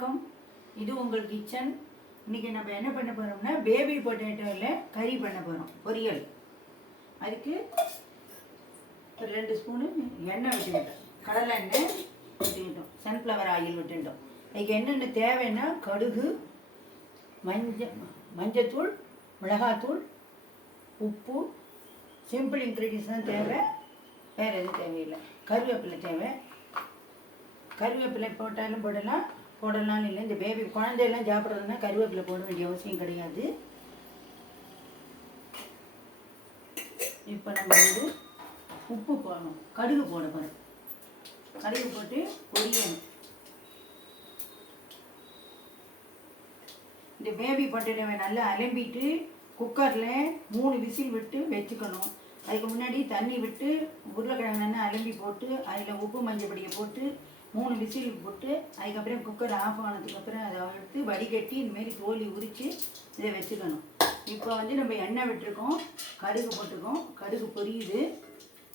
வணக்கம். இது உங்கள் கிச்சன். இன்றைக்கி நம்ம என்ன பண்ண போகிறோம்னா பேபி பொட்டேட்டோவில் கறி பண்ண போகிறோம், பொரியல். அதுக்கு ஒரு 2 ஸ்பூனு எண்ணெய் விட்டுக்கிட்டோம், கடலை எண்ணெய் விட்டுக்கிட்டோம், சன்ஃப்ளவர் ஆயில் விட்டுக்கிட்டோம். அதுக்கு என்னென்ன தேவைன்னா கடுகு, மஞ்சத்தூள், மிளகாத்தூள், உப்பு, சிம்பிள் இன்க்ரீடியன்ஸ் தான் தேவை, வேறு எதுவும் தேவையில்லை. கருவேப்பிலை தேவை, கருவேப்பிலை போட்டாலும் போடலாம் இல்லை. இந்த பேபி குழந்தையெல்லாம் சாப்பிட்றதுனா கருவேப்பிலை போட வேண்டிய அவசியம் கிடையாது. இப்போ நம்ம உப்பு போடணும், கடுகு போட போகிறோம். கடுகு போட்டு பொரியணும். இந்த பேபி பொட்டேட்டோவை நல்லா அலம்பிட்டு குக்கரில் 3 விசில் விட்டு வச்சுக்கணும். அதுக்கு முன்னாடி தண்ணி விட்டு உருளைக்கிழங்கு அலம்பி போட்டு அதில் உப்பு மஞ்சள் பொடியை போட்டு 3 விசில் போட்டு அதுக்கப்புறம் குக்கர் ஆஃப் ஆனதுக்கப்புறம் அதை எடுத்து வடிகட்டி இந்தமாரி தோலி உரித்து இதை வச்சுக்கணும். இப்போ நம்ம எண்ணெய் விட்டுருக்கோம், கடுகு போட்டுருக்கோம், கடுகு பொரியுது.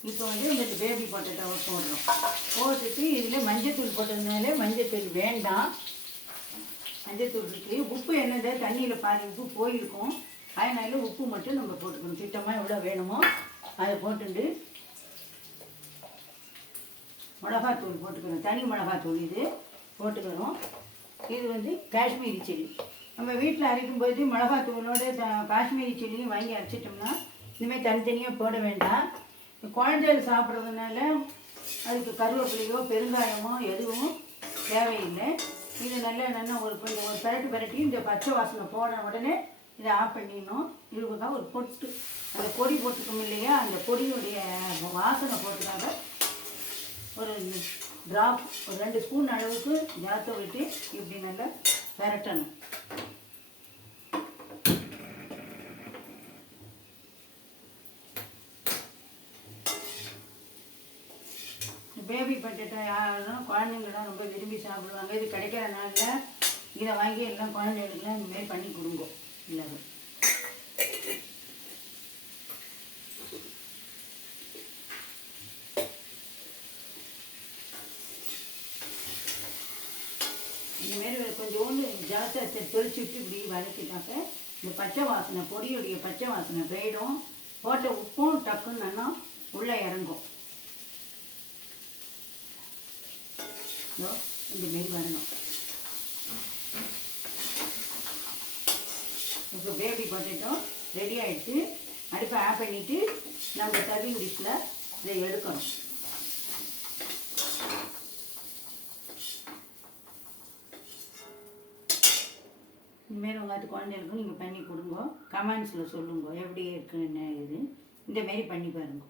இப்போ நம்ம இந்த பேபி பொட்டேட்டோவை போடுறோம். போட்டுட்டு இதில் மஞ்சத்தூள் போட்டதுனால மஞ்சத்தூள் வேண்டாம், மஞ்சத்தூள் இருக்குது. உப்பு என்னது தண்ணியில் பாதி உப்பு போயிருக்கும், அதனால உப்பு மட்டும் நம்ம போட்டுக்கணும். திட்டமாக எவ்வளோ வேணுமோ அதை போட்டுட்டு மிளகாத்தூள் போட்டுக்கணும், தனி மிளகாத்தூள் இது போட்டுக்கணும். இது காஷ்மீரி சில்லி. நம்ம வீட்டில் அரைக்கும்போது மிளகாத்தூளோட காஷ்மீரி சில்லியும் வாங்கி அரைச்சிட்டோம்னா இனிமேல் தனித்தனியாக போட வேண்டாம். குழந்தைகள் சாப்பிட்றதுனால அதுக்கு கருவேப்பிலையோ பெருங்காயமோ எதுவும் தேவையில்லை. இது நல்லா ஒரு பரட்டி இந்த பச்சை வாசனை போன உடனே இதை ஆஃப் பண்ணிடணும். இதுக்காக ஒரு பொட்டு அந்த பொடி போட்டுக்கோம் இல்லையா, அந்த பொடியுடைய வாசனை போட்டுக்காக ஒரு ட்ராப், ஒரு 2 ஸ்பூன் அளவுக்கு ஜாத்தை விட்டு இப்படி நல்லா பரட்டணும். பேபி பொட்டேட்டோ யாரும் குழந்தைங்களாம் ரொம்ப விரும்பி சாப்பிடுவாங்க. இது கிடைக்கிற நாளில் இதை வாங்கி எல்லாம் குழந்தைகளுக்குலாம் இந்தமாரி பண்ணி கொடுங்க எல்லோரும். இந்தமாரி கொஞ்சோண்டு ஜாஸ்தி தொளிச்சு விட்டு இப்படி வதக்கிட்டாக்க இந்த பச்சை வாசனை, பொடியுடைய பச்சை வாசனை போயிடும். போட்ட உப்பும் டக்குன்னு நல்லா உள்ளே இறங்கும். இந்தமாரி வரணும். இப்போ பேபி பொட்டேட்டோ ரெடி ஆகிடுச்சு. அடுப்பை ஆஃப் பண்ணிவிட்டு நம்ம சர்விங் டிஷ்ஷில் இதை எடுக்கணும். இந்தமாரி உங்கள் குழந்தைகளுக்கும் நீங்கள் பண்ணி கொடுங்க. கமெண்ட்ஸில் சொல்லுங்க எப்படி இருக்குன்னு. இந்தமாரி பண்ணி பாருங்க.